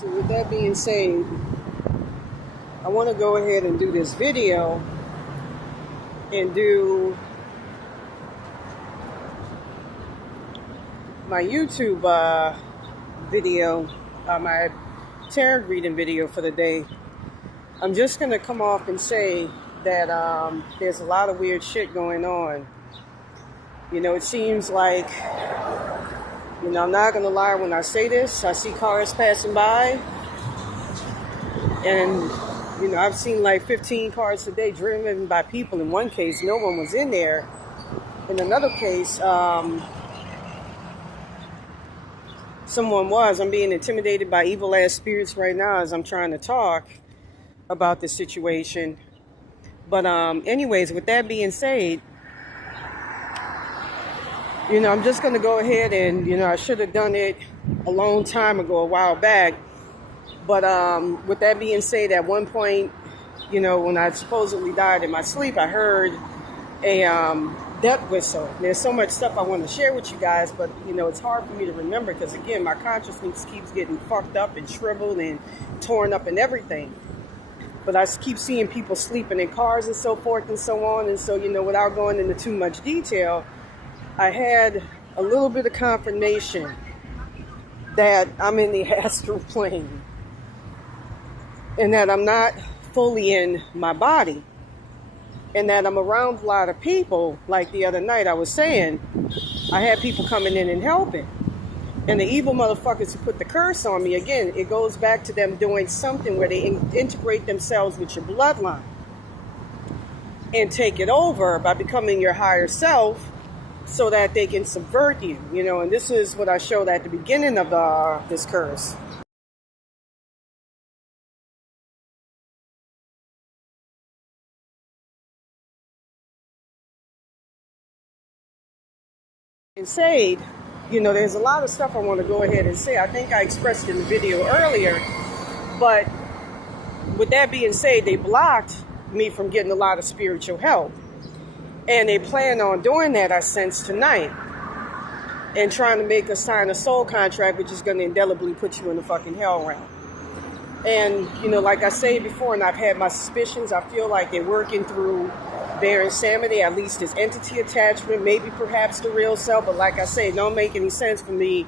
So with that being said, I want to go ahead and do this video and do my YouTube video, my tarot reading video for the day. I'm just going to come off and say that there's a lot of weird shit going on. You know, it seems like, you know, I'm not going to lie when I say this. I see cars passing by, and, you know, I've seen like 15 cars a day driven by people. In one case, no one was in there. In another case, someone was. I'm being intimidated by evil-ass spirits right now as I'm trying to talk about this situation. But anyways, with that being said, you know, I'm just going to go ahead and, you know, I should have done it a long time ago, a while back. But with that being said, at one point, you know, when I supposedly died in my sleep, I heard a death whistle. There's so much stuff I want to share with you guys, but, you know, it's hard for me to remember because, again, my consciousness keeps getting fucked up and shriveled and torn up and everything. But I keep seeing people sleeping in cars and so forth and so on. And so, you know, without going into too much detail, I had a little bit of confirmation that I'm in the astral plane and that I'm not fully in my body and that I'm around a lot of people. Like the other night I was saying, I had people coming in and helping. And the evil motherfuckers who put the curse on me, again, it goes back to them doing something where they integrate themselves with your bloodline and take it over by becoming your higher self, so that they can subvert you, you know, and this is what I showed at the beginning of this curse. And said, you know, there's a lot of stuff I want to go ahead and say. I think I expressed it in the video earlier, but with that being said, they blocked me from getting a lot of spiritual help. And they plan on doing that, I sense, tonight. And trying to make us sign a soul contract, which is going to indelibly put you in the fucking hell realm. And, you know, like I said before, and I've had my suspicions, I feel like they're working through their insanity, at least his entity attachment, maybe perhaps the real self. But like I say, it don't make any sense for me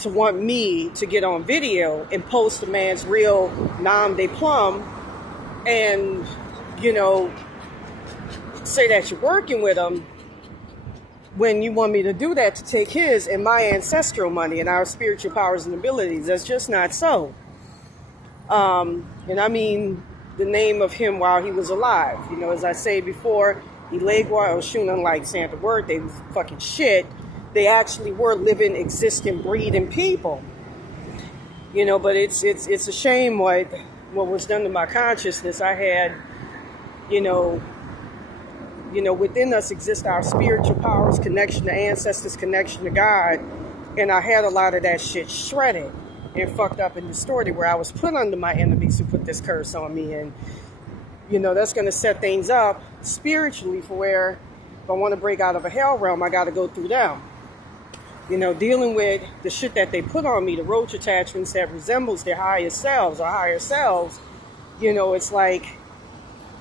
to want me to get on video and post a man's real nom de plume and, you know, say that you're working with him when you want me to do that to take his and my ancestral money and our spiritual powers and abilities. That's just not so. And I mean the name of him while he was alive. You know, as I say before, Ilegua or Shun, unlike Santa Word, they was fucking shit. They actually were living, existing, breathing people. You know, but it's a shame what was done to my consciousness. I had, you know, within us exist our spiritual powers, connection to ancestors, connection to God. And I had a lot of that shit shredded and fucked up and distorted where I was put under my enemies who put this curse on me. And, you know, that's going to set things up spiritually for where if I want to break out of a hell realm, I got to go through them. You know, dealing with the shit that they put on me, the roach attachments that resembles their higher selves, our higher selves, you know, it's like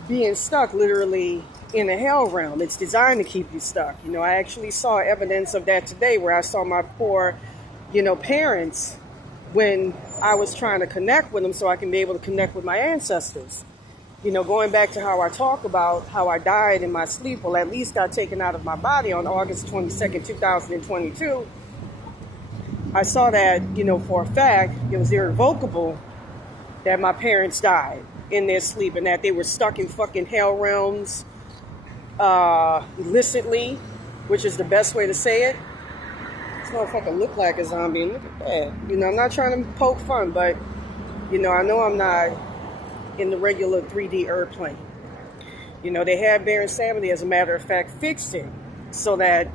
being stuck literally in a hell realm. It's designed to keep you stuck. You know, I actually saw evidence of that today where I saw my poor, you know, parents when I was trying to connect with them so I can be able to connect with my ancestors. You know, going back to how I talk about how I died in my sleep, well, at least got taken out of my body on August 22nd, 2022. I saw that, you know, for a fact, it was irrevocable that my parents died in their sleep and that they were stuck in fucking hell realms, illicitly, which is the best way to say it. This motherfucker look like a zombie, and look at that. You know, I'm not trying to poke fun, but, you know, I know I'm not in the regular 3D earth plane. You know, they had Baron Samedi, as a matter of fact, fixed it so that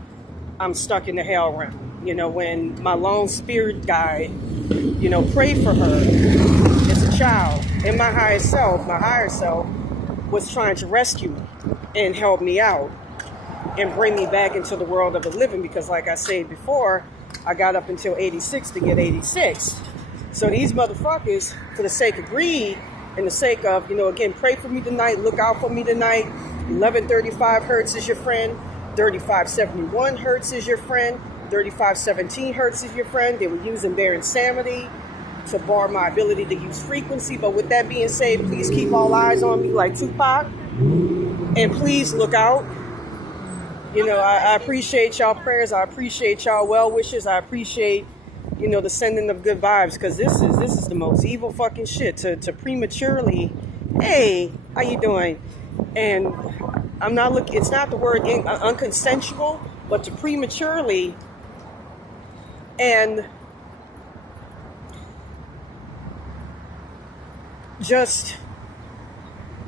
I'm stuck in the hell realm. You know, when my lone spirit guide, you know, prayed for her as a child, and my higher self was trying to rescue me and help me out and bring me back into the world of the living, because like I said before, I got up until 86 to get 86. So these motherfuckers, for the sake of greed and the sake of, again, pray for me tonight, look out for me tonight. 1135 hertz is your friend. 3571 hertz is your friend. 3517 hertz is your friend. They were using their insanity to bar my ability to use frequency. But with that being said, please keep all eyes on me like Tupac. And please look out. I appreciate y'all prayers. I appreciate y'all well wishes. I appreciate, the sending of good vibes, because this is the most evil fucking shit to prematurely, hey, how you doing? And I'm not looking, it's not the word unconsensual, but to prematurely and just,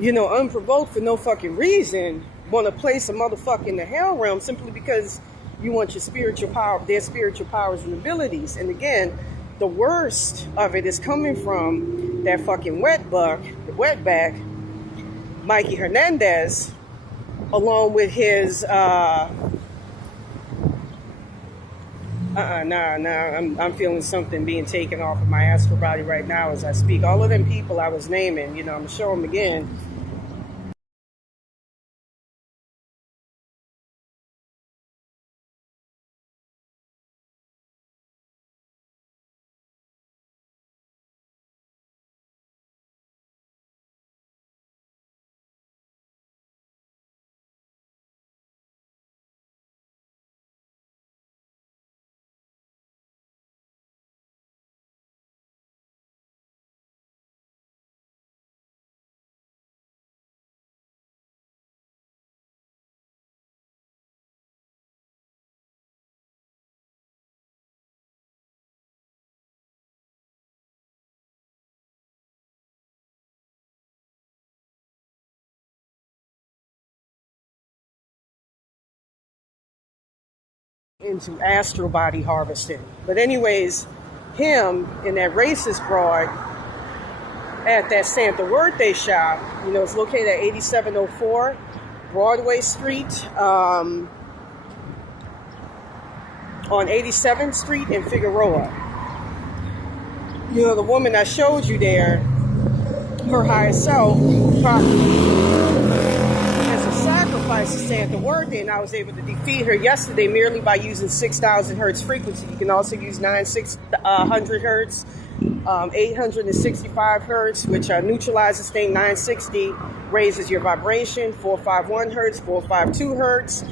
unprovoked for no fucking reason, want to place a motherfucker in the hell realm simply because you want your spiritual power, their spiritual powers and abilities. And again, the worst of it is coming from that fucking wetback, Mikey Hernandez, along with his, I'm feeling something being taken off of my astral body right now as I speak. All of them people I was naming, I'm going to show them again. Into astral body harvesting. But anyways, him and that racist broad at that Santa Muerte shop, it's located at 8704 Broadway Street, on 87th Street in Figueroa. The woman I showed you there, her higher self, as a sacrifice to Santa Muerte, and I was able to defeat her yesterday merely by using 6,000 hertz frequency. You can also use 9600 hertz, 865 hertz, which neutralizes thing. 960 raises your vibration. 451 hertz, 452 hertz,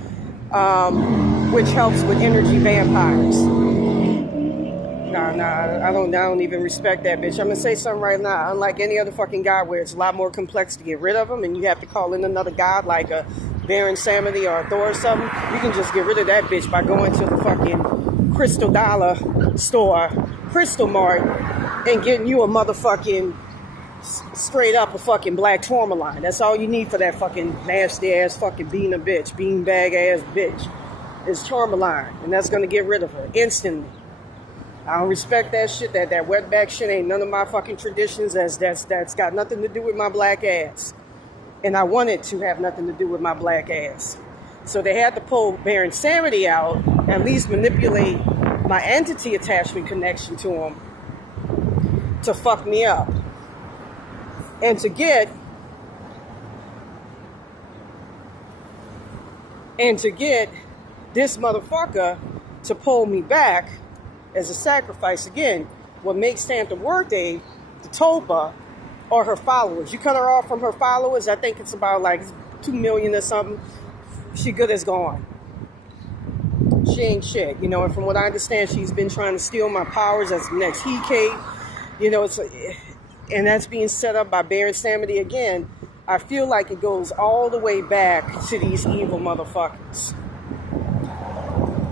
which helps with energy vampires. I don't even respect that bitch. I'm gonna say something right now. Unlike any other fucking god where it's a lot more complex to get rid of them, and you have to call in another god like a Baron Samedi or a Thor or something, you can just get rid of that bitch by going to the fucking Crystal Dollar store, Crystal Mart, and getting you a motherfucking straight up a fucking black tourmaline. That's all you need for that fucking nasty ass fucking beanbag ass bitch. Is tourmaline, and that's gonna get rid of her instantly. I don't respect that shit. That wetback shit ain't none of my fucking traditions. That's got nothing to do with my black ass. And I want it to have nothing to do with my black ass. So they had to pull Baron Samedi out, at least manipulate my entity attachment connection to him to fuck me up. And to get this motherfucker to pull me back as a sacrifice. Again, what makes Santa Muerte the Topa are her followers. You cut her off from her followers, I think it's about like 2 million or something. She good as gone. She ain't shit, and from what I understand, she's been trying to steal my powers as the next He-Cade. And that's being set up by Baron Samedi again. I feel like it goes all the way back to these evil motherfuckers.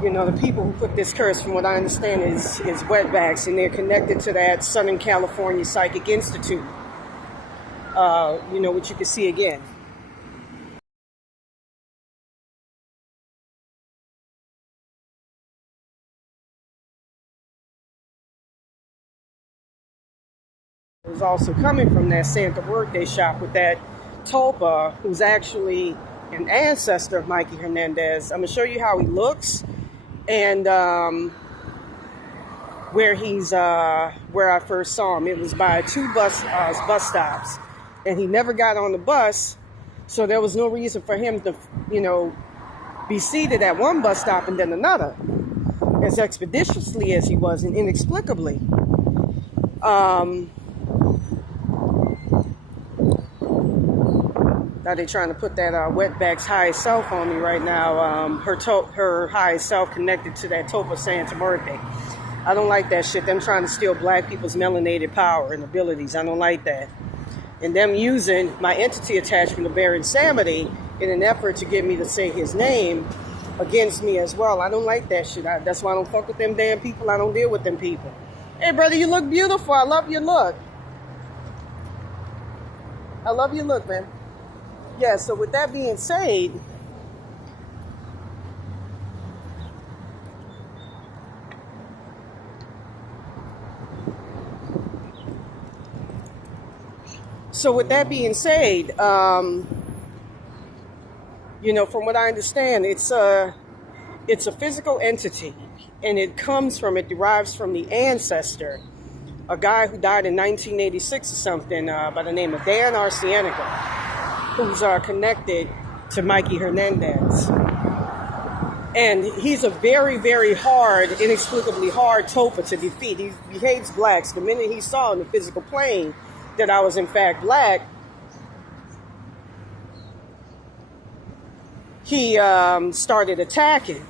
The people who put this curse, from what I understand, is wetbacks, and they're connected to that Southern California Psychic Institute. Which you can see again. It was also coming from that Santa Muerte shop with that Topa, who's actually an ancestor of Mikey Hernandez. I'm going to show you how he looks. And where I first saw him. It was by two bus stops, and he never got on the bus, so there was no reason for him to, be seated at one bus stop and then another, as expeditiously as he was and inexplicably. Now they're trying to put that wetback's highest self on me right now. Her highest self connected to that Topa Santa Muerte. I don't like that shit. Them trying to steal black people's melanated power and abilities. I don't like that. And them using my entity attachment to Baron Samedi in an effort to get me to say his name against me as well. I don't like that shit. That's why I don't fuck with them damn people. I don't deal with them people. Hey, brother, you look beautiful. I love your look. I love your look, man. Yeah, so with that being said, from what I understand, it's a physical entity, and it derives from the ancestor, a guy who died in 1986 or something, by the name of Dan Arcianico, who's connected to Mikey Hernandez. And he's a very, very hard, inexplicably hard Topa to defeat. He behaves blacks. The minute he saw in the physical plane that I was in fact black, he started attacking.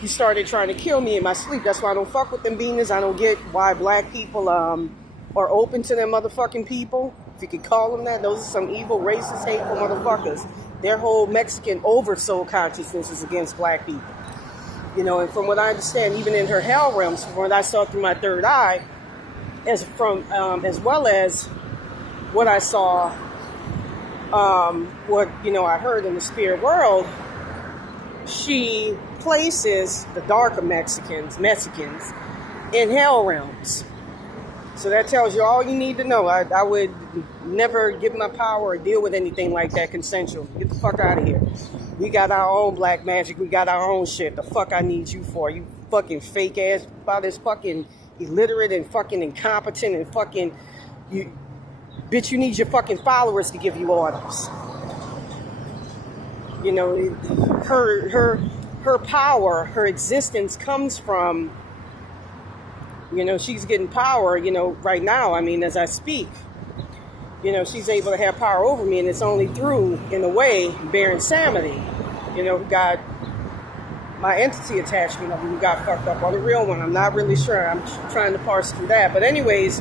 He started trying to kill me in my sleep. That's why I don't fuck with them beaners. I don't get why black people are open to them motherfucking people. If you could call them that. Those are some evil, racist, hateful motherfuckers. Their whole Mexican oversoul consciousness is against black people. And from what I understand, even in her hell realms, from what I saw through my third eye, as well as what I saw, I heard in the spirit world, she places the darker Mexicans in hell realms. So that tells you all you need to know. I would never give my power or deal with anything like that consensual. Get the fuck out of here. We got our own black magic. We got our own shit. The fuck I need you for? You fucking fake ass, about as fucking illiterate and fucking incompetent and fucking you. Bitch, you need your fucking followers to give you orders. Her power, her existence comes from, she's getting power, right now. I mean, as I speak, she's able to have power over me, and it's only through, in a way, Baron Samedi, who got my entity attachment of who got fucked up on the real one. I'm not really sure. I'm trying to parse through that. But anyways,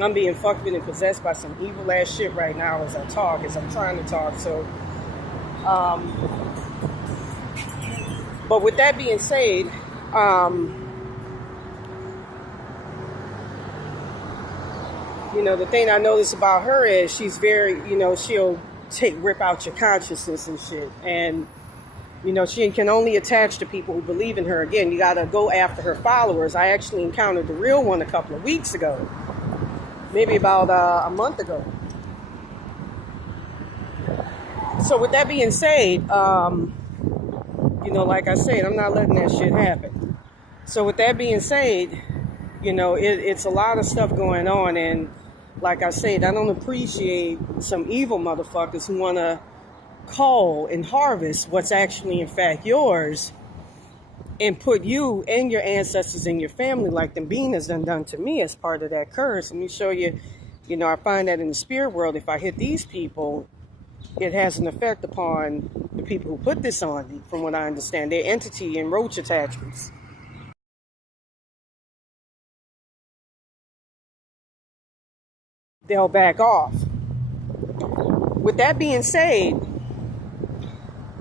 I'm being fucked with and possessed by some evil ass shit right now as I'm trying to talk. So, but with that being said, the thing I notice about her is she's very, she'll rip out your consciousness and shit. And, she can only attach to people who believe in her. Again, you got to go after her followers. I actually encountered the real one a couple of weeks ago. Maybe about a month ago. So with that being said, like I said, I'm not letting that shit happen. So with that being said, it's a lot of stuff going on. And like I said, I don't appreciate some evil motherfuckers who want to cull and harvest what's actually in fact yours and put you and your ancestors and your family like them being has done to me as part of that curse. Let me show you, I find that in the spirit world, if I hit these people, it has an effect upon the people who put this on me, from what I understand. Their entity and roach attachments. They'll back off. With that being said,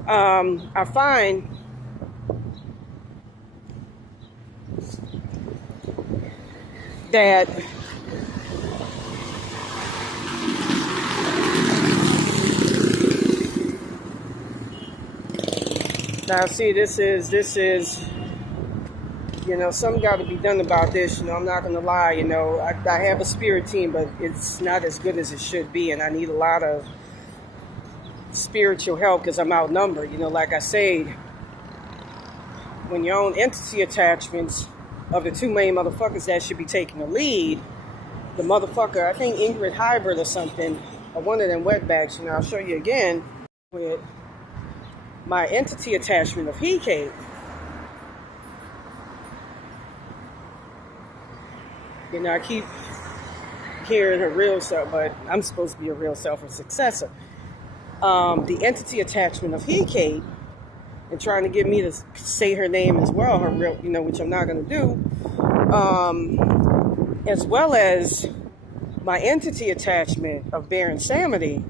I find that now see, this is something got to be done about this. I'm not gonna lie, I have a spirit team, but it's not as good as it should be, and I need a lot of spiritual help because I'm outnumbered. You know, like I said, when your own entity attachments of the two main motherfuckers that should be taking the lead, the motherfucker, I think Ingrid Hybrid or something, or one of them wetbacks, you know, I'll show you again, with my entity attachment of he came. You know, I keep hearing her real self, but I'm supposed to be a real self or successor. The entity attachment of he came, and trying to get me to say her name as well, her real, you know, which I'm not going to do, as well as my entity attachment of Baron Samity.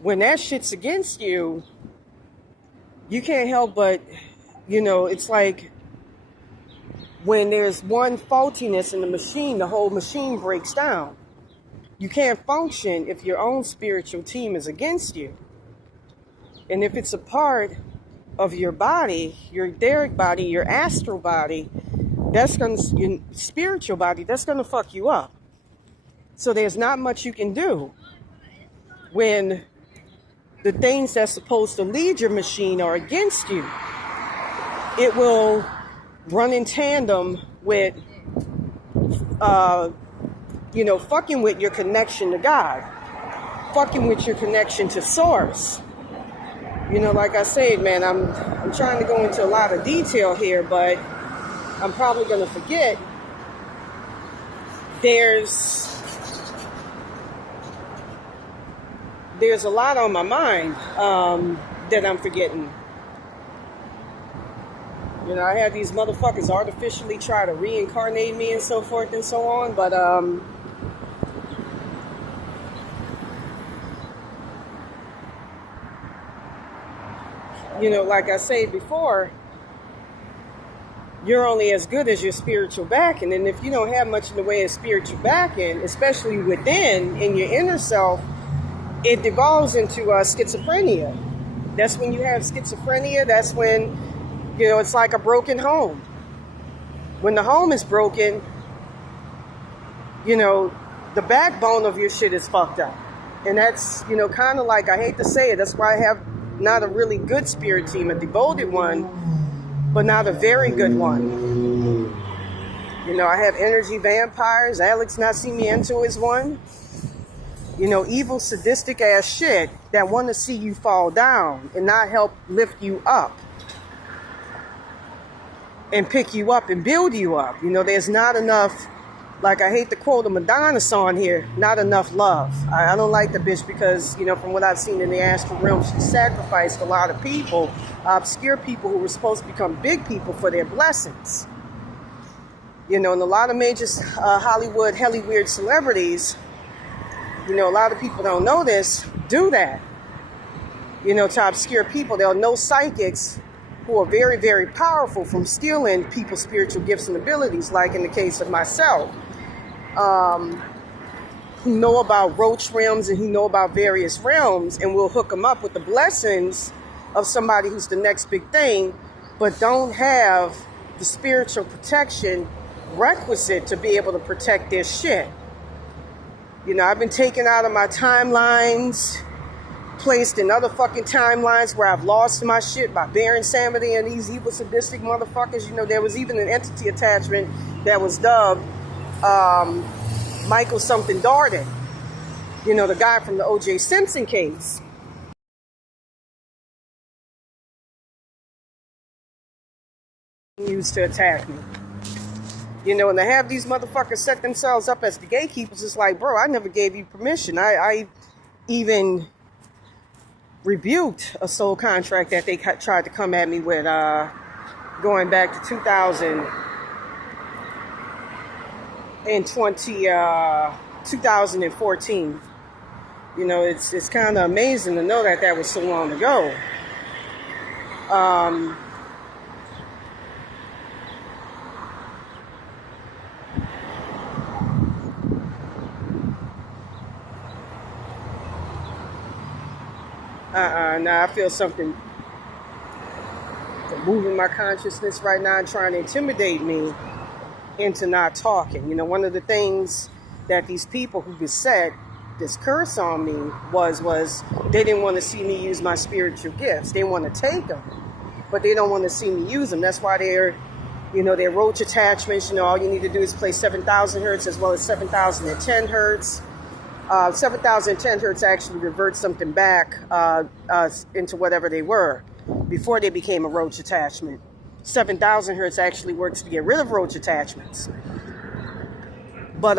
When that shit's against you, you can't help but, you know, it's like when there's one faultiness in the machine, the whole machine breaks down. You can't function if your own spiritual team is against you. And if it's a part of your body, your etheric body, your astral body, your spiritual body, that's going to fuck you up. So there's not much you can do when the things that's supposed to lead your machine are against you. It will run in tandem with, you know, fucking with your connection to God, fucking with your connection to Source. You know, like I said, man, I'm trying to go into a lot of detail here, but I'm probably going to forget. There's a lot on my mind that I'm forgetting. You know, I had these motherfuckers artificially try to reincarnate me and so forth and so on, but you know, like I said before, you're only as good as your spiritual backing. And if you don't have much in the way of spiritual backing, especially within, in your inner self, it devolves into schizophrenia. That's when you have schizophrenia. That's when, you know, it's like a broken home. When the home is broken, you know, the backbone of your shit is fucked up. And that's, you know, kind of like, I hate to say it, that's why I have not a really good spirit team, a devoted one, but not a very good one. You know, I have energy vampires. Alex Nascimento is one. You know, evil, sadistic ass shit that want to see you fall down and not help lift you up and pick you up and build you up. You know, there's not enough, like I hate to quote a Madonna song here, not enough love. I don't like the bitch because, you know, from what I've seen in the astral realm, she sacrificed a lot of people, obscure people who were supposed to become big people for their blessings. You know, and a lot of major Hollywood, hella weird celebrities, you know, a lot of people don't know this, do that. You know, to obscure people. There are no psychics who are very, very powerful from stealing people's spiritual gifts and abilities, like in the case of myself, who know about roach realms and who know about various realms, and will hook them up with the blessings of somebody who's the next big thing, but don't have the spiritual protection requisite to be able to protect their shit. You know, I've been taken out of my timelines, placed in other fucking timelines where I've lost my shit by Baron Samity and these evil sadistic motherfuckers. You know, there was even an entity attachment that was dubbed Michael something Darden. You know, the guy from the O.J. Simpson case. Used to attack me. You know, and to have these motherfuckers set themselves up as the gatekeepers, it's like, bro, I never gave you permission. I even rebuked a soul contract that they tried to come at me with going back to 2014. You know, it's kind of amazing to know that was so long ago. Now I feel something moving my consciousness right now and trying to intimidate me into not talking. You know, one of the things that these people who beset this curse on me was they didn't want to see me use my spiritual gifts. They want to take them, but they don't want to see me use them. That's why they're roach attachments. All you need to do is play 7,000 hertz as well as 7,010 hertz. 7,010 hertz actually reverts something back into whatever they were before they became a roach attachment. 7,000 hertz actually works to get rid of roach attachments. But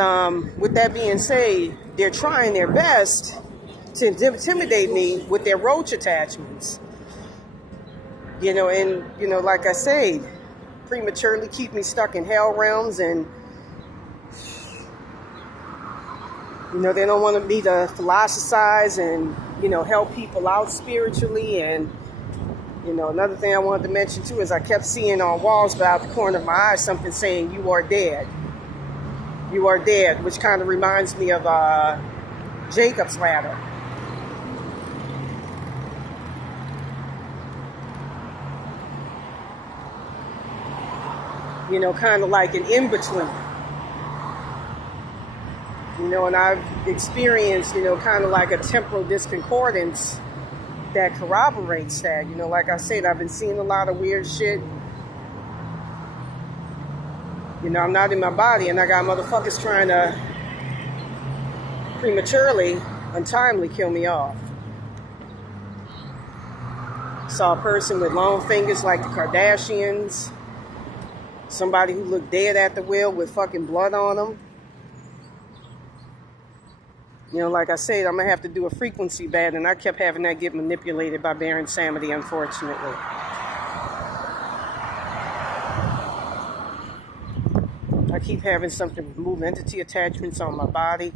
with that being said, they're trying their best to intimidate me with their roach attachments. Like I say, prematurely keep me stuck in hell realms, and they don't want me to philosophize and help people out spiritually. And another thing I wanted to mention too is I kept seeing on walls but out the corner of my eye something saying "You are dead. You are dead," which kind of reminds me of Jacob's ladder. Kind of like an in-between. And I've experienced, kind of like a temporal disconcordance that corroborates that. Like I said, I've been seeing a lot of weird shit. I'm not in my body, and I got motherfuckers trying to prematurely, untimely kill me off. Saw a person with long fingers like the Kardashians. Somebody who looked dead at the wheel with fucking blood on them. Like I said, I'm going to have to do a frequency band, and I kept having that get manipulated by Baron Samedi, unfortunately. I keep having something remove entity attachments on my body.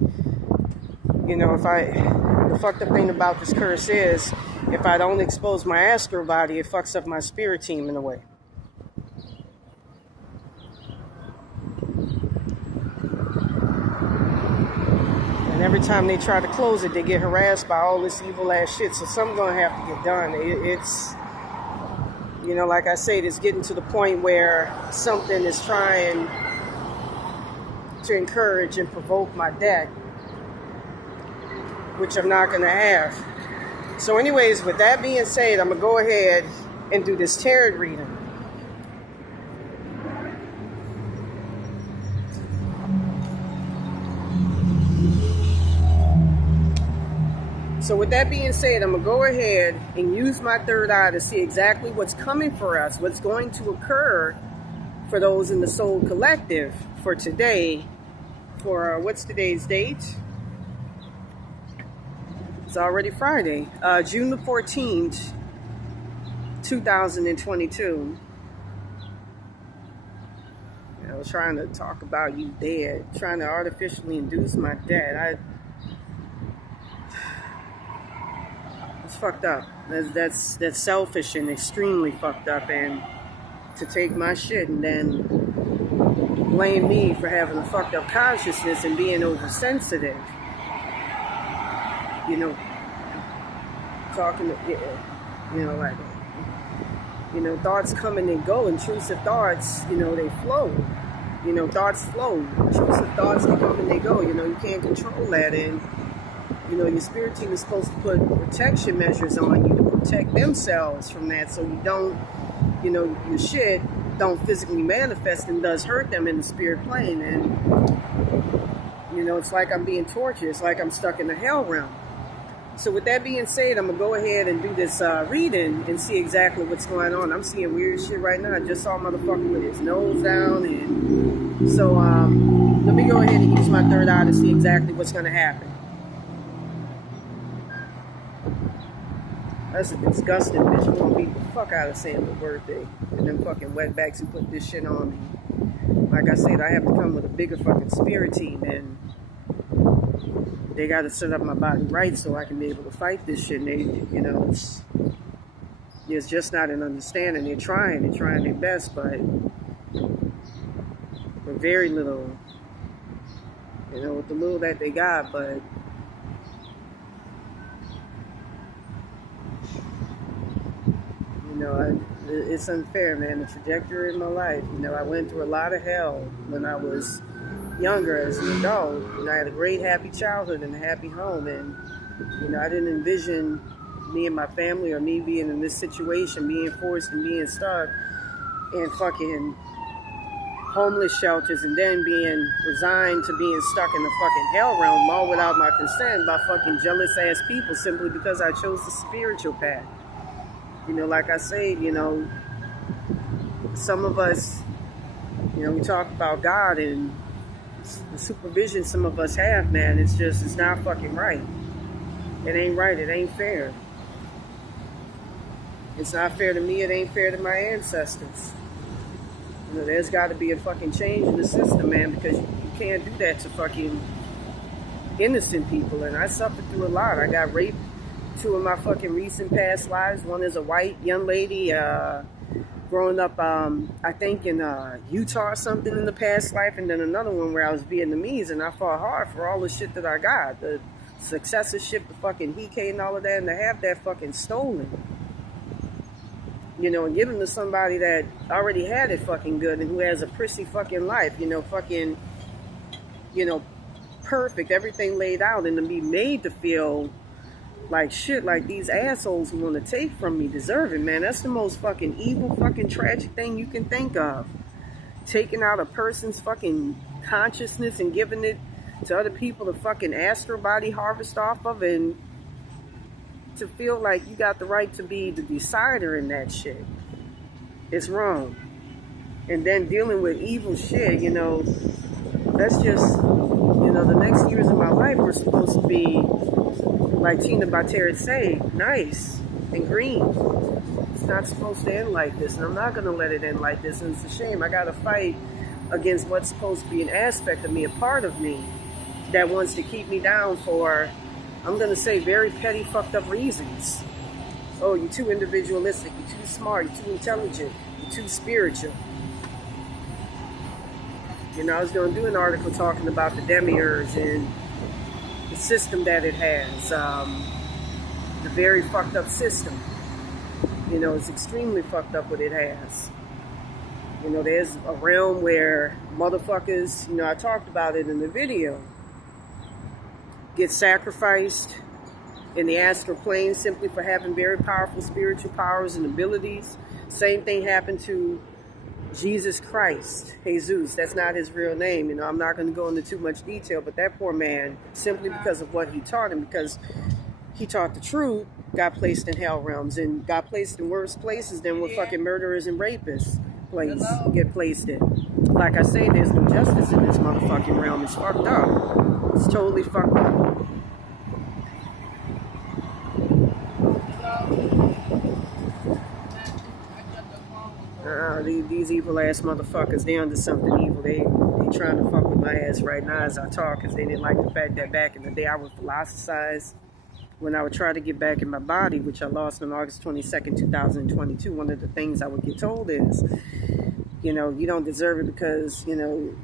The fucked up thing about this curse is, if I don't expose my astral body, it fucks up my spirit team in a way. Every time they try to close it, they get harassed by all this evil ass shit. So something's gonna have to get done. It's like I said, it's getting to the point where something is trying to encourage and provoke my death, which I'm not gonna have. So anyways, with that being said, I'm gonna go ahead and do this tarot reading. So with that being said, I'm going to go ahead and use my third eye to see exactly what's coming for us, what's going to occur for those in the Soul Collective for today. For what's today's date? It's already Friday, June the 14th, 2022. I was trying to talk about you dead, trying to artificially induce my death. It's fucked up. That's selfish and extremely fucked up. And to take my shit and then blame me for having a fucked up consciousness and being oversensitive. Talking to, thoughts come and they go. Intrusive thoughts, they flow. Thoughts flow. Intrusive thoughts, they come and they go. You can't control that. And your spirit team is supposed to put protection measures on you to protect themselves from that, so you don't, your shit don't physically manifest and does hurt them in the spirit plane. And, it's like I'm being tortured. It's like I'm stuck in the hell realm. So with that being said, I'm going to go ahead and do this reading and see exactly what's going on. I'm seeing weird shit right now. I just saw a motherfucker with his nose down. And so let me go ahead and use my third eye to see exactly what's going to happen. That's a disgusting bitch. I'm gonna beat the fuck out of saying the birthday. And them fucking wetbacks who put this shit on me. Like I said, I have to come with a bigger fucking spirit team, and they gotta set up my body right so I can be able to fight this shit. And they, it's just not an understanding. They're trying their best, but with very little, with the little that they got, but it's unfair, man. The trajectory in my life. I went through a lot of hell when I was younger as an adult. And I had a great, happy childhood and a happy home. And, I didn't envision me and my family or me being in this situation, being forced and being stuck in fucking homeless shelters and then being resigned to being stuck in the fucking hell realm all without my consent by fucking jealous ass people simply because I chose the spiritual path. Like I say, some of us, we talk about God and the supervision some of us have, man. It's not fucking right. It ain't right. It ain't fair. It's not fair to me. It ain't fair to my ancestors. There's got to be a fucking change in the system, man, because you can't do that to fucking innocent people. And I suffered through a lot. I got raped 2 of my fucking recent past lives. One is a white young lady growing up, I think in Utah or something in the past life. And then another one where I was Vietnamese and I fought hard for all the shit that I got. The successorship, the fucking Hike and all of that. And to have that fucking stolen. And give them to somebody that already had it fucking good and who has a prissy fucking life, fucking, perfect, everything laid out, and to be made to feel like shit, like these assholes who want to take from me deserve it, man. That's the most fucking evil, fucking tragic thing you can think of. Taking out a person's fucking consciousness and giving it to other people to fucking astral body harvest off of, and to feel like you got the right to be the decider in that shit. It's wrong. And then dealing with evil shit, that's just, the next years of my life were supposed to be, like Tina Bater say, nice and green. It's not supposed to end like this, and I'm not going to let it end like this, and it's a shame. I got to fight against what's supposed to be an aspect of me, a part of me, that wants to keep me down for, I'm going to say, very petty, fucked up reasons. Oh, you're too individualistic, you're too smart, you're too intelligent, you're too spiritual. I was going to do an article talking about the demiurge and the system that it has. The very fucked up system. It's extremely fucked up what it has. There's a realm where motherfuckers, I talked about it in the video, get sacrificed in the astral plane simply for having very powerful spiritual powers and abilities. Same thing happened to Jesus Christ, Jesus. That's not his real name. I'm not going to go into too much detail, but that poor man, simply because of what he taught and because he taught the truth, got placed in hell realms and got placed in worse places than what fucking murderers and rapists get placed in. Like I say, there's no justice in this motherfucking realm. It's fucked up. It's totally fucked up. These evil ass motherfuckers, they under something evil. They trying to fuck with my ass right now as I talk, because they didn't like the fact that back in the day I would philosophize when I would try to get back in my body, which I lost on August 22nd, 2022. One of the things I would get told is, you don't deserve it because, you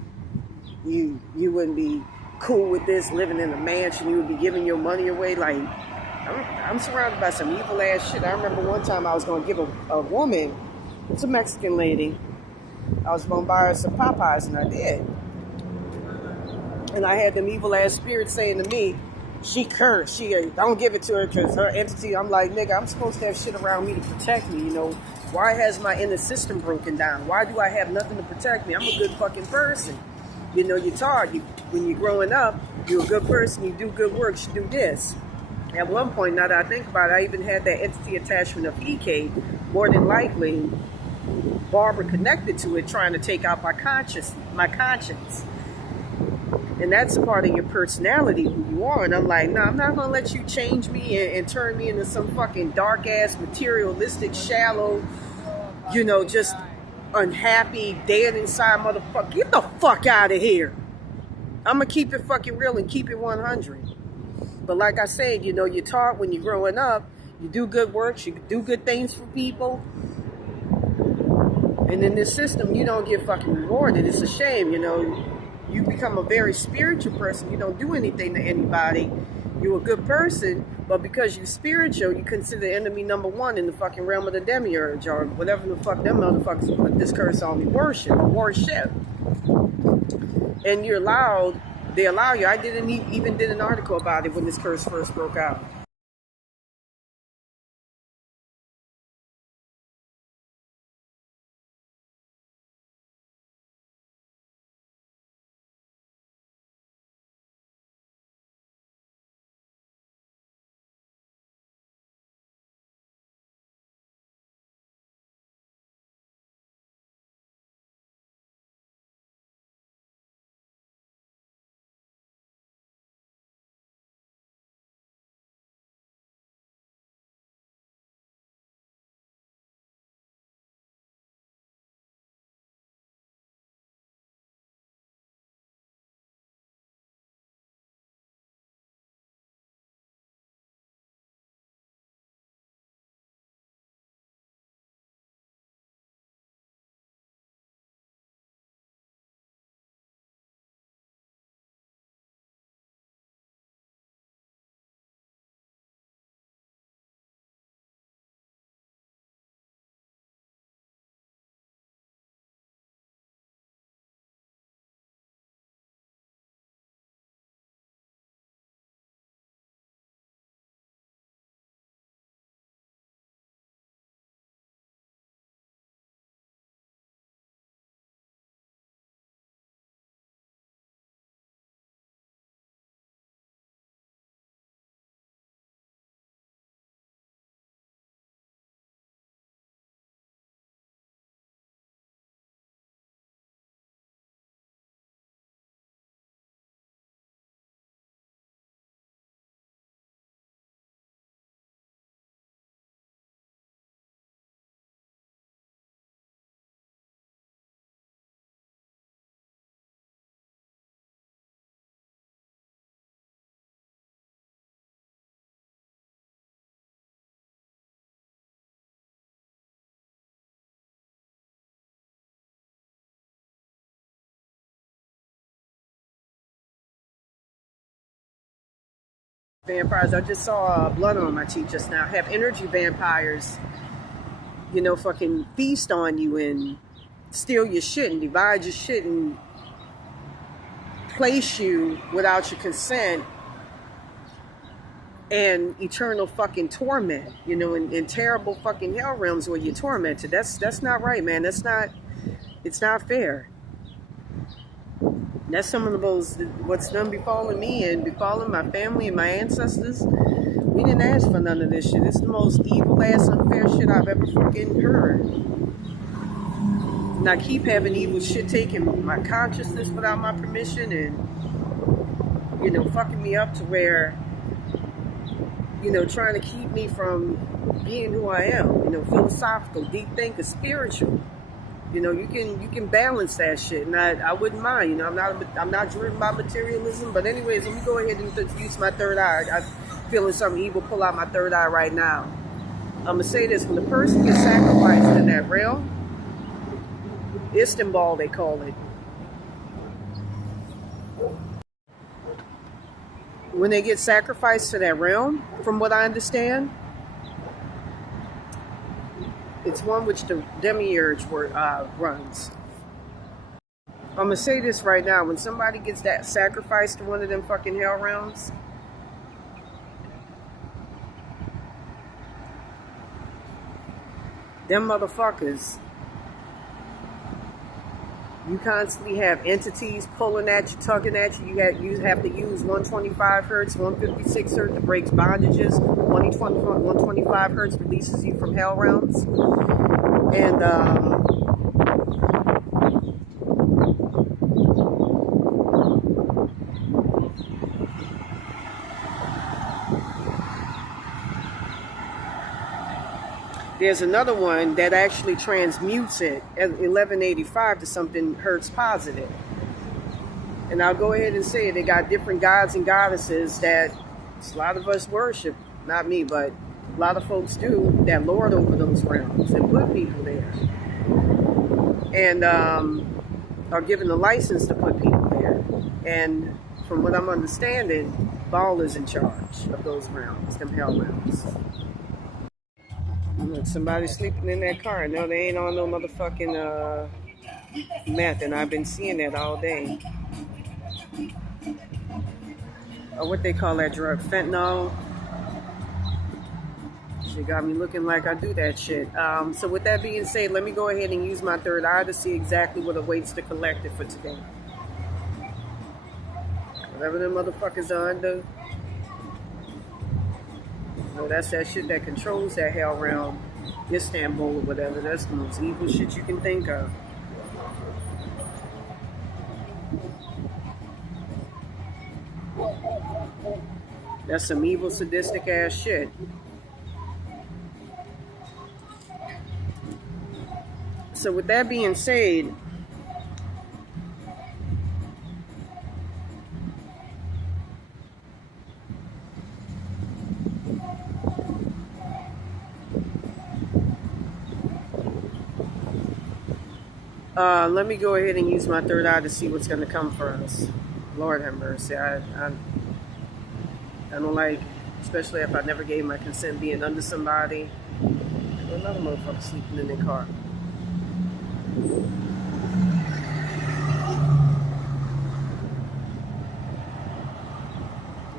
wouldn't be cool with this, living in a mansion, you would be giving your money away. Like, I'm surrounded by some evil ass shit. I remember one time I was going to give a woman, it's a Mexican lady, I was going to buy her some Popeyes, and I did. And I had them evil ass spirits saying to me, she cursed, don't give it to her because her entity. I'm like, nigga, I'm supposed to have shit around me to protect me, Why has my inner system broken down? Why do I have nothing to protect me? I'm a good fucking person. You're taught, when you're growing up, you're a good person, you do good work, you do this. At one point, now that I think about it, I even had that entity attachment of EK, more than likely, Barbara connected to it, trying to take out my conscience. And that's a part of your personality, who you are. And I'm like, no, I'm not going to let you change me and turn me into some fucking dark-ass, materialistic, shallow, just unhappy, dead inside motherfucker. Get the fuck out of here. I'm going to keep it fucking real and keep it 100. But like I said, you're taught when you're growing up, you do good works, you do good things for people. And in this system, you don't get fucking rewarded. It's a shame, You become a very spiritual person. You don't do anything to anybody. You're a good person, but because you're spiritual, you consider enemy number one in the fucking realm of the demiurge, or whatever the fuck them motherfuckers put this curse on me. Worship. And and they allow you. I didn't even did an article about it when this curse first broke out. Vampires. I just saw blood on my cheek just now. Have energy vampires, fucking feast on you and steal your shit and divide your shit and place you without your consent and eternal fucking torment, in terrible fucking hell realms where you're tormented. That's not right, man. It's not fair. That's some of those, what's done befalling me and befalling my family and my ancestors. We didn't ask for none of this shit. It's the most evil ass unfair shit I've ever fucking heard. And I keep having evil shit taking my consciousness without my permission and, fucking me up to where, trying to keep me from being who I am, philosophical, deep thinker, spiritual. You can balance that shit, and I wouldn't mind. I'm not driven by materialism. But anyways, let me go ahead and use my third eye. I'm feeling something evil pull out my third eye right now. I'm gonna say this: when the person gets sacrificed in that realm, Istanbul they call it. When they get sacrificed to that realm, from what I understand, it's one which the demiurge runs. I'm going to say this right now. When somebody gets that sacrificed to one of them fucking hell realms, them motherfuckers, you constantly have entities pulling at you, tugging at you. You have to use 125 hertz, 156 hertz that breaks bondages. 125 hertz releases you from hell realms. And there's another one that actually transmutes it at 1185 to something hertz positive. And I'll go ahead and say they got different gods and goddesses that a lot of us worship. Not me, but a lot of folks do, that lord over those realms and put people there. And are given the license to put people there. And from what I'm understanding, Baal is in charge of those realms, them hell realms. Look, somebody's sleeping in that car. No, they ain't on no motherfucking meth, and I've been seeing that all day. Or what they call that drug, fentanyl. She got me looking like I do that shit. So with that being said, let me go ahead and use my third eye to see exactly what awaits the collective for today. Whatever them motherfuckers are under, that's that shit that controls that hell realm, Istanbul or whatever. That's the most evil shit you can think of. That's some evil, sadistic ass shit. So with that being said, let me go ahead and use my third eye to see what's going to come for us. Lord have mercy. I don't like, especially if I never gave my consent, being under somebody. Another motherfucker sleeping in their car.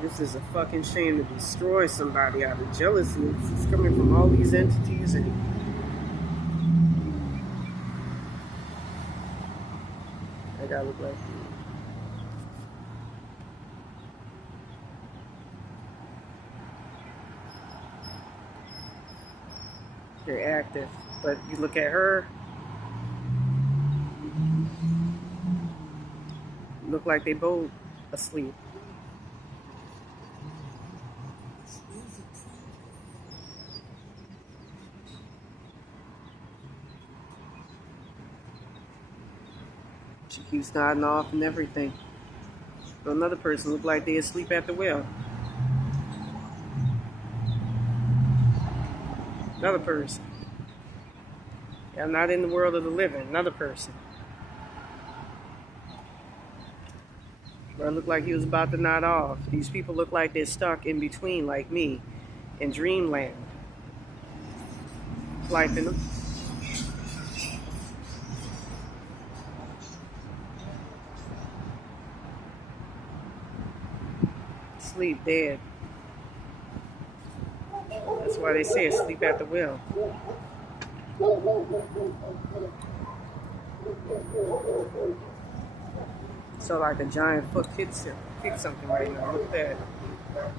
This is a fucking shame to destroy somebody out of jealousy. It's coming from all these entities and I gotta look like they're active. But you look at her, look like they both asleep. She keeps nodding off and everything. But another person looked like they asleep at the wheel. Another person. Yeah, I'm not in the world of the living. Another person. Bro looked like he was about to nod off. These people look like they're stuck in between, like me, in dreamland. Life in them. Sleep dead. That's why they say sleep at the wheel. So like a giant foot kick something right now. Look at that.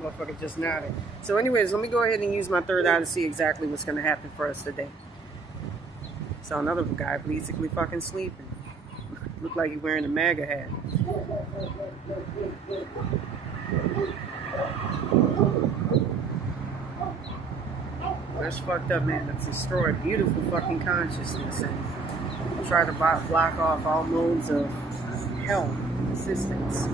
Motherfucker just nodded. So anyways, let me go ahead and use my third eye to see exactly what's going to happen for us today. So another guy basically fucking sleeping. Looked like he's wearing a MAGA hat. That's fucked up, man. It's destroyed beautiful fucking consciousness and try to block off all modes of health, assistance.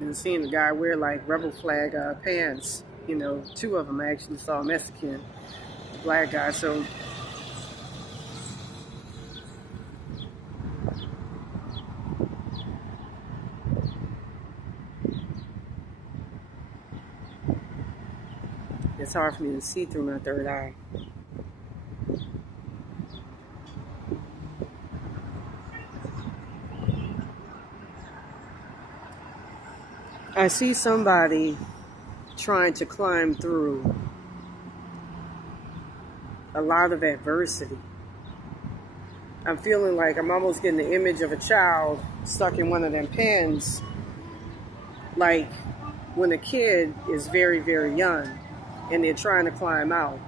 And seeing the guy wear like rebel flag pants, you know, two of them I actually saw Mexican, black guy, so it's hard for me to see through my third eye. I see somebody trying to climb through a lot of adversity. I'm feeling like I'm almost getting the image of a child stuck in one of them pens, like when a kid is very, very young and they're trying to climb out.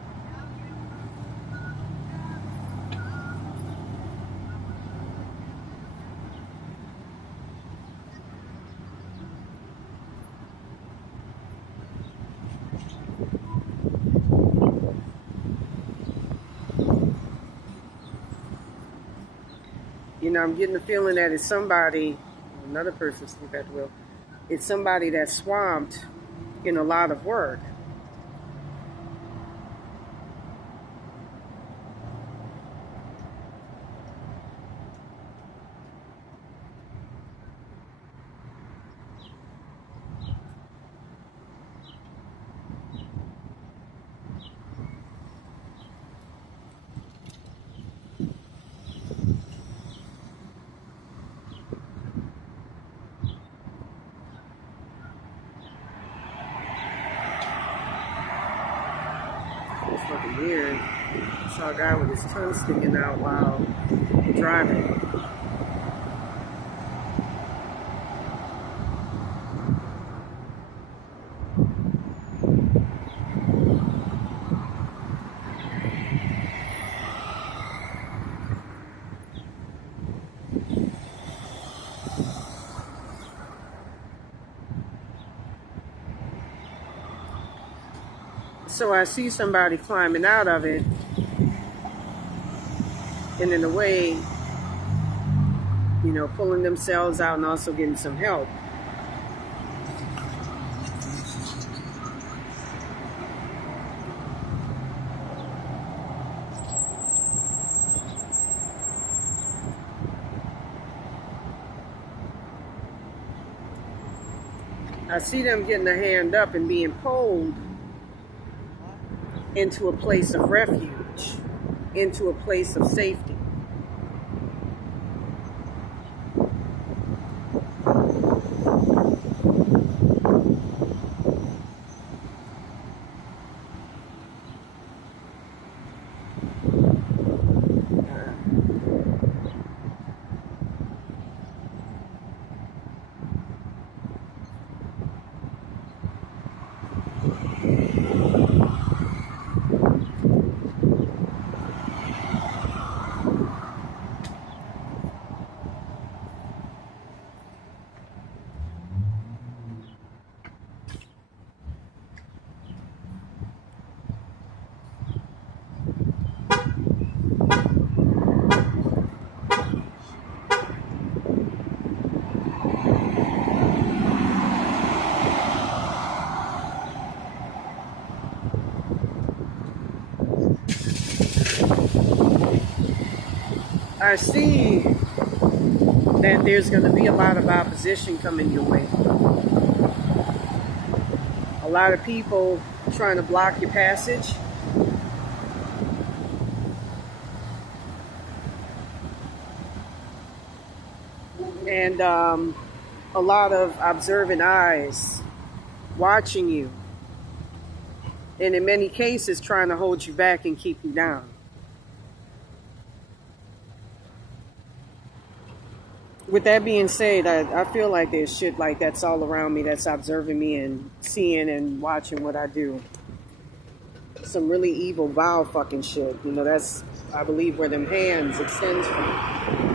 You know, I'm getting the feeling that it's somebody, another person asleep at the wheel, it's somebody that's swamped in a lot of work. It's fucking weird. I saw a guy with his tongue sticking out while driving. So I see somebody climbing out of it, and in a way, you know, pulling themselves out and also getting some help. I see them getting a hand up and being pulled into a place of refuge, into a place of safety. I see that there's going to be a lot of opposition coming your way. A lot of people trying to block your passage. And a lot of observant eyes watching you. And in many cases, trying to hold you back and keep you down. With that being said, I feel like there's shit like that's all around me that's observing me and seeing and watching what I do. Some really evil, vile fucking shit. You know, that's, I believe, where them hands extends from.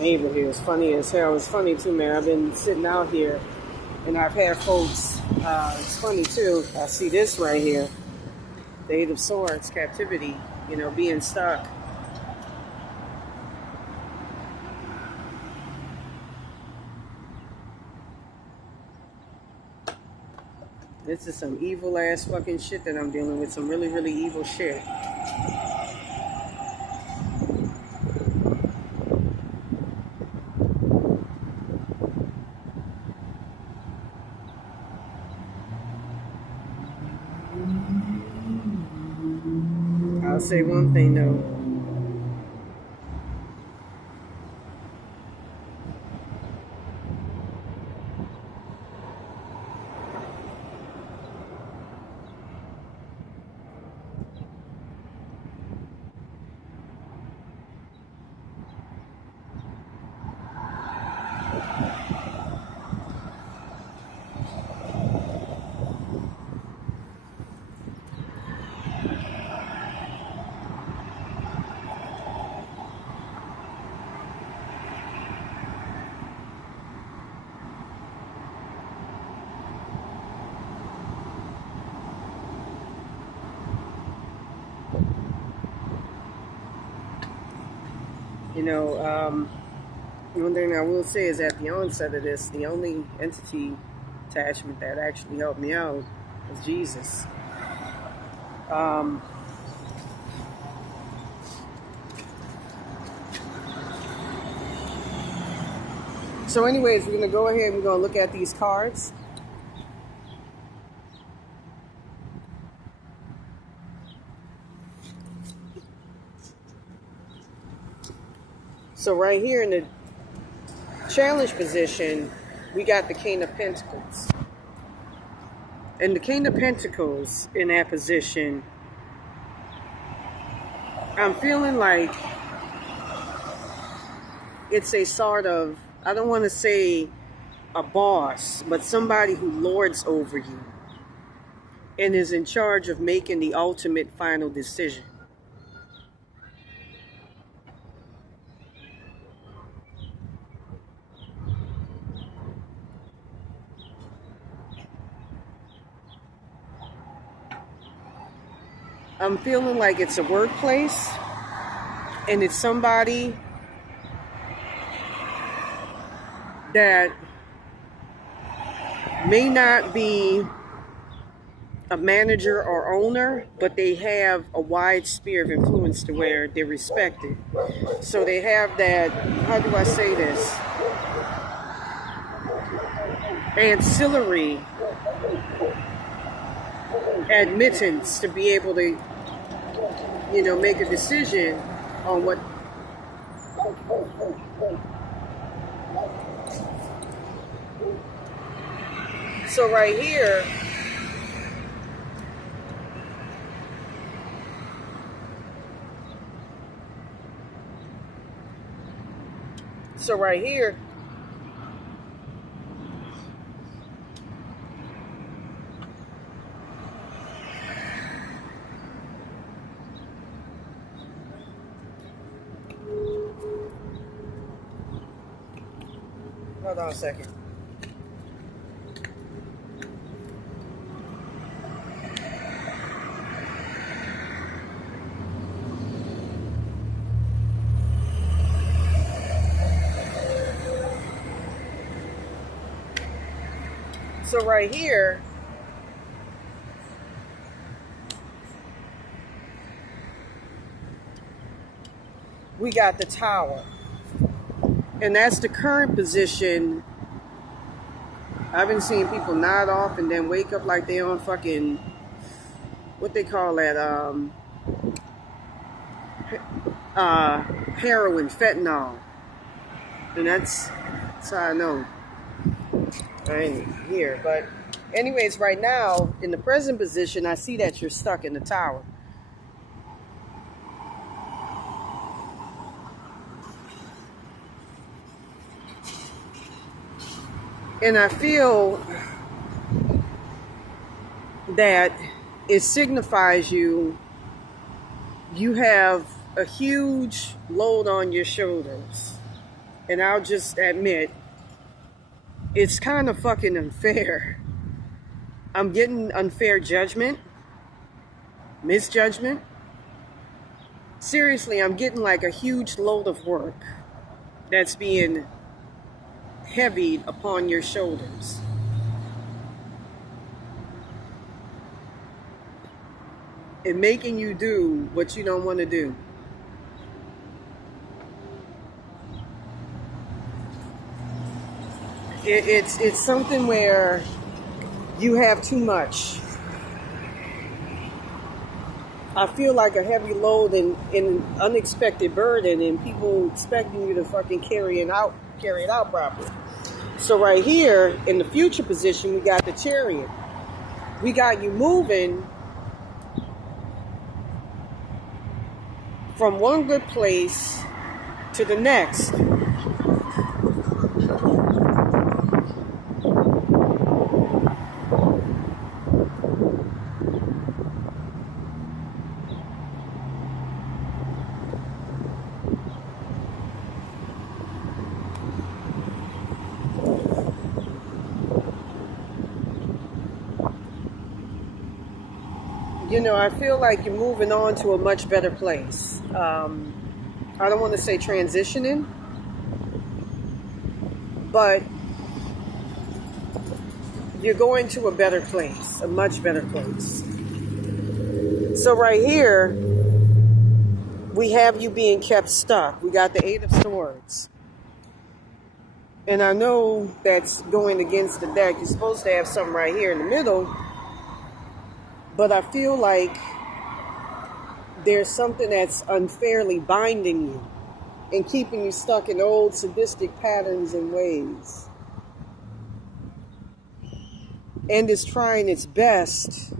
Neighbor here is funny as hell. It's funny too, man. I've been sitting out here and I've had folks, it's funny too, I see this right here, the Eight of Swords, captivity, you know, being stuck. This is some evil ass fucking shit that I'm dealing with, some really, really evil shit. I'll say one thing though. You know, one thing I will say is at the onset of this, the only entity attachment that actually helped me out was Jesus. So anyways, we're going to go ahead and we're going to look at these cards. So right here in the challenge position, we got the King of Pentacles. And the King of Pentacles in that position, I'm feeling like it's a sort of, I don't want to say a boss, but somebody who lords over you and is in charge of making the ultimate final decision. I'm feeling like it's a workplace and it's somebody that may not be a manager or owner, but they have a wide sphere of influence to where they're respected. So they have that, how do I say this? Ancillary admittance to be able to, you know, make a decision on what. So right here, hold on a second. So right here, we got the Tower. And that's the current position. I've been seeing people nod off and then wake up like they on fucking, what they call that, heroin, fentanyl. And that's how I know. I ain't here. But anyways, right now, in the present position, I see that you're stuck in the Tower. And I feel that it signifies you have a huge load on your shoulders. And I'll just admit, it's kind of fucking unfair. I'm getting unfair judgment, misjudgment. Seriously, I'm getting like a huge load of work that's being heavied upon your shoulders. And making you do what you don't want to do. It's something where you have too much. I feel like a heavy load and an unexpected burden, and people expecting you to fucking carry it out properly. So right here in the future position, we got the Chariot. We got you moving from one good place to the next. You know, I feel like you're moving on to a much better place. I don't want to say transitioning, but you're going to a better place, a much better place. So right here, we have you being kept stuck. We got the Eight of Swords. And I know that's going against the deck. You're supposed to have something right here in the middle. But I feel like there's something that's unfairly binding you and keeping you stuck in old sadistic patterns and ways. And is trying its best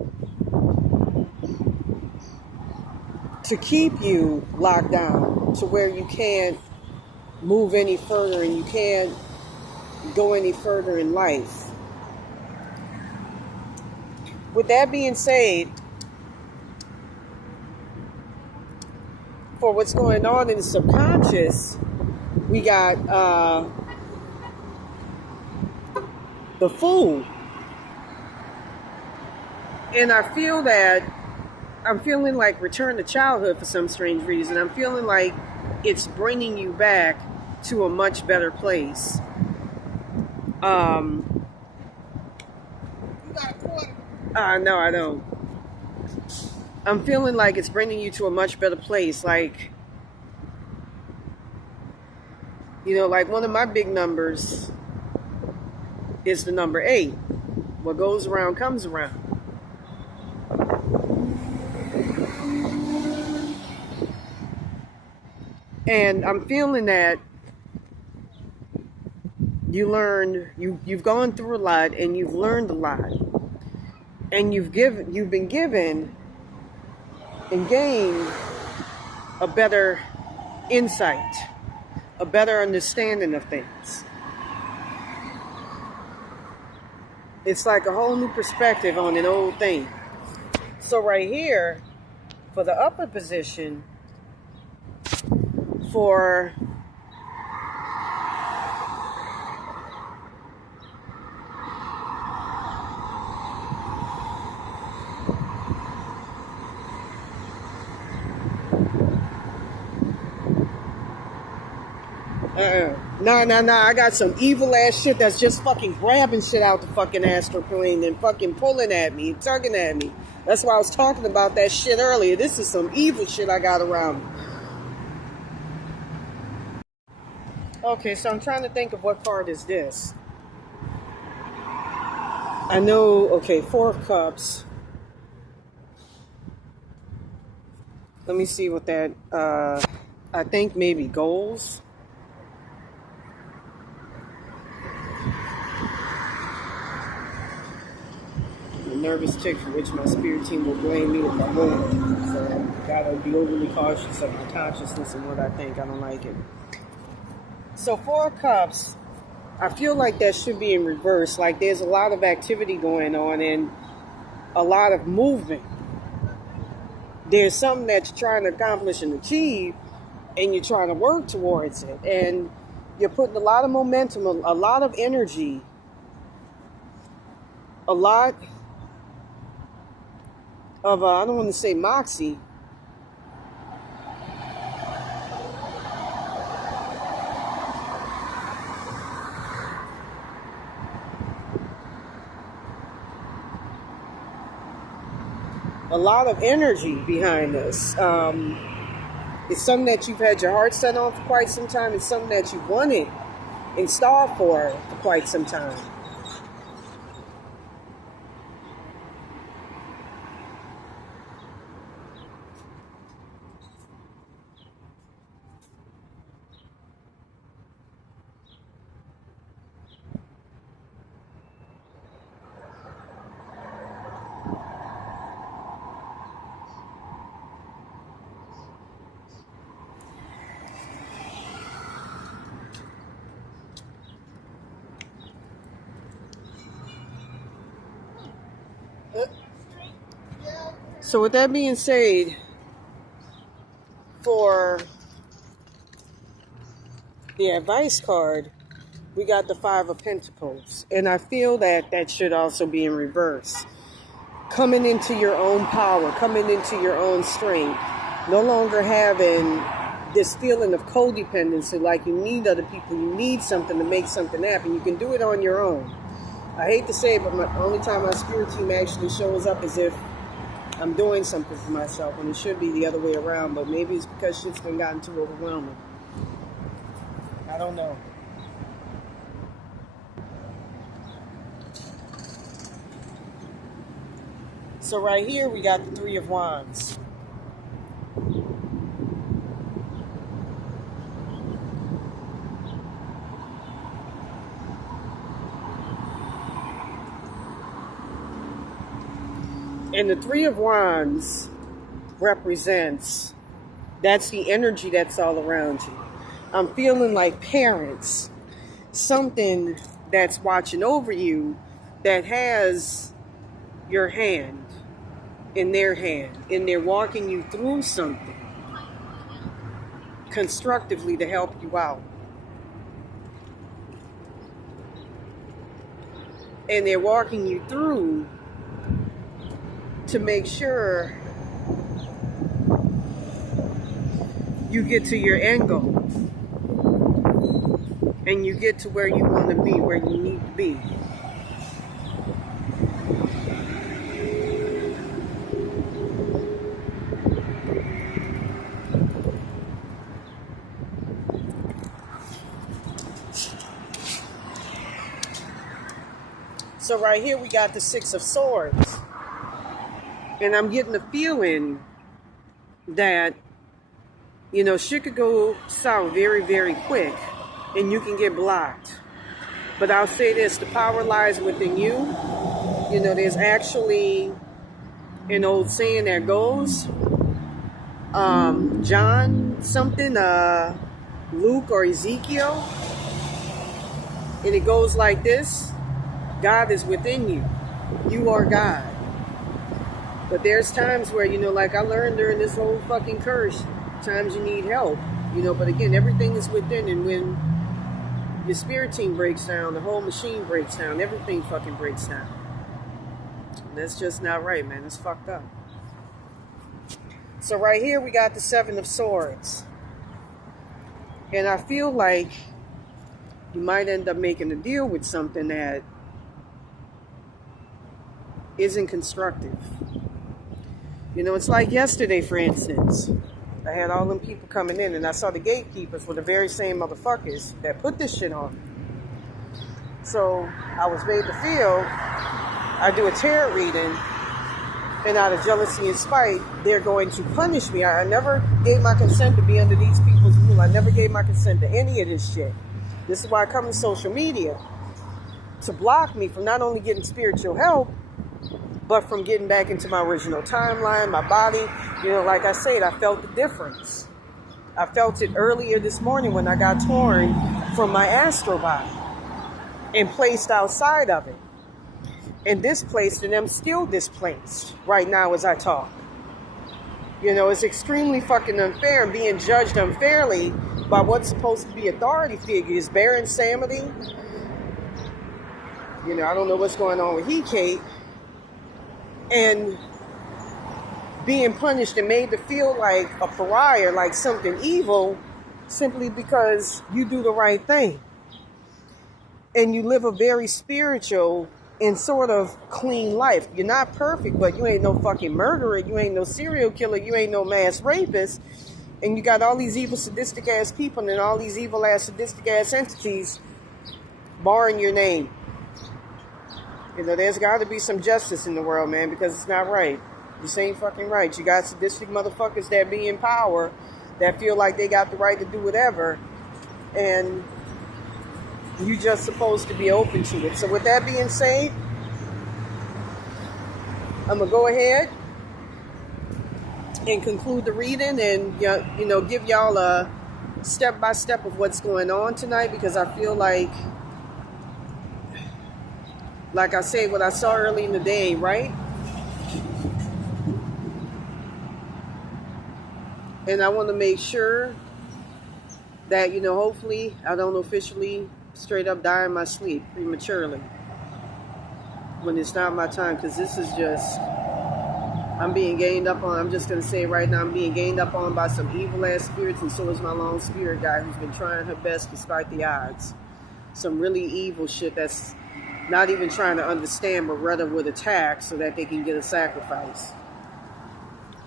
to keep you locked down to where you can't move any further and you can't go any further in life. With that being said, for what's going on in the subconscious, we got the Fool. And I feel that I'm feeling like return to childhood for some strange reason. I'm feeling like it's bringing you back to a much better place. You got a quarter? No, I don't. I'm feeling like it's bringing you to a much better place. Like, you know, like one of my big numbers is the number 8. What goes around comes around. And I'm feeling that you've gone through a lot and you've learned a lot. And you've been given and gained a better insight, a better understanding of things. It's like a whole new perspective on an old thing. So right here, for the upper position, for Nah, I got some evil ass shit that's just fucking grabbing shit out the fucking astral plane and fucking pulling at me, tugging at me. That's why I was talking about that shit earlier. This is some evil shit I got around me. Okay, so I'm trying to think of what card is this. I know, okay, 4 of Cups. Let me see what that, I think maybe goals. A nervous tick for which my spirit team will blame me if I won't. So, gotta be overly cautious of my consciousness and what I think. I don't like it. So 4 of Cups, I feel like that should be in reverse. Like there's a lot of activity going on and a lot of movement. There's something that you're trying to accomplish and achieve, and you're trying to work towards it. And you're putting a lot of momentum, a lot of energy, a lot of, I don't want to say moxie, a lot of energy behind this. It's something that you've had your heart set on for quite some time. It's something that you wanted and starved for quite some time. So with that being said, for the advice card, we got the 5 of Pentacles. And I feel that that should also be in reverse. Coming into your own power, coming into your own strength. No longer having this feeling of codependency, like you need other people, you need something to make something happen. You can do it on your own. I hate to say it, but the only time my spirit team actually shows up is if I'm doing something for myself, when it should be the other way around. But maybe it's because shit's been gotten too overwhelming. I don't know. So right here we got the Three of Wands. And the Three of Wands represents, that's the energy that's all around you. I'm feeling like parents, something that's watching over you that has your hand in their hand, and they're walking you through something constructively to help you out. And they're walking you through to make sure you get to your end goal and you get to where you want to be, where you need to be. So right here we got the Six of Swords. And I'm getting the feeling that, you know, shit could go south very, very quick and you can get blocked. But I'll say this, the power lies within you. You know, there's actually an old saying that goes, John something, Luke or Ezekiel. And it goes like this: God is within you. You are God. But there's times where, you know, like I learned during this whole fucking curse, times you need help, you know, but again, everything is within, and when your spirit team breaks down, the whole machine breaks down, everything fucking breaks down. And that's just not right, man. It's fucked up. So right here we got the Seven of Swords. And I feel like you might end up making a deal with something that isn't constructive. You know, it's like yesterday, for instance. I had all them people coming in, and I saw the gatekeepers were the very same motherfuckers that put this shit on. So I was made to feel, I do a tarot reading, and out of jealousy and spite, they're going to punish me. I never gave my consent to be under these people's rule. I never gave my consent to any of this shit. This is why I come to social media, to block me from not only getting spiritual help, but from getting back into my original timeline, my body. You know, like I said, I felt the difference. I felt it earlier this morning when I got torn from my astral body and placed outside of it. And displaced, and I'm still displaced right now as I talk. You know, it's extremely fucking unfair, and being judged unfairly by what's supposed to be authority figures, bare insanity. You know, I don't know what's going on with he, Kate. And being punished and made to feel like a pariah, like something evil, simply because you do the right thing. And you live a very spiritual and sort of clean life. You're not perfect, but you ain't no fucking murderer. You ain't no serial killer. You ain't no mass rapist. And you got all these evil, sadistic ass people and all these evil ass, sadistic ass entities barring your name. You know, there's got to be some justice in the world, man, because it's not right. This ain't fucking right. You got sadistic motherfuckers that be in power, that feel like they got the right to do whatever, and you just supposed to be open to it. So with that being said, I'm going to go ahead and conclude the reading and, you know, give y'all a step-by-step of what's going on tonight, because I feel like I said, what I saw early in the day, right? And I want to make sure that, you know, hopefully I don't officially straight up die in my sleep prematurely when it's not my time, because this is just I'm being gained up on. I'm just going to say right now, I'm being gained up on by some evil-ass spirits, and so is my lone spirit guy who's been trying her best despite the odds. Some really evil shit that's not even trying to understand, but rather would attack so that they can get a sacrifice.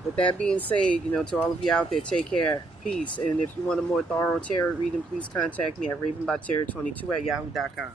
With that being said, to all of you out there, take care. Peace. And if you want a more thorough tarot reading, please contact me at ravenbytarot22@yahoo.com.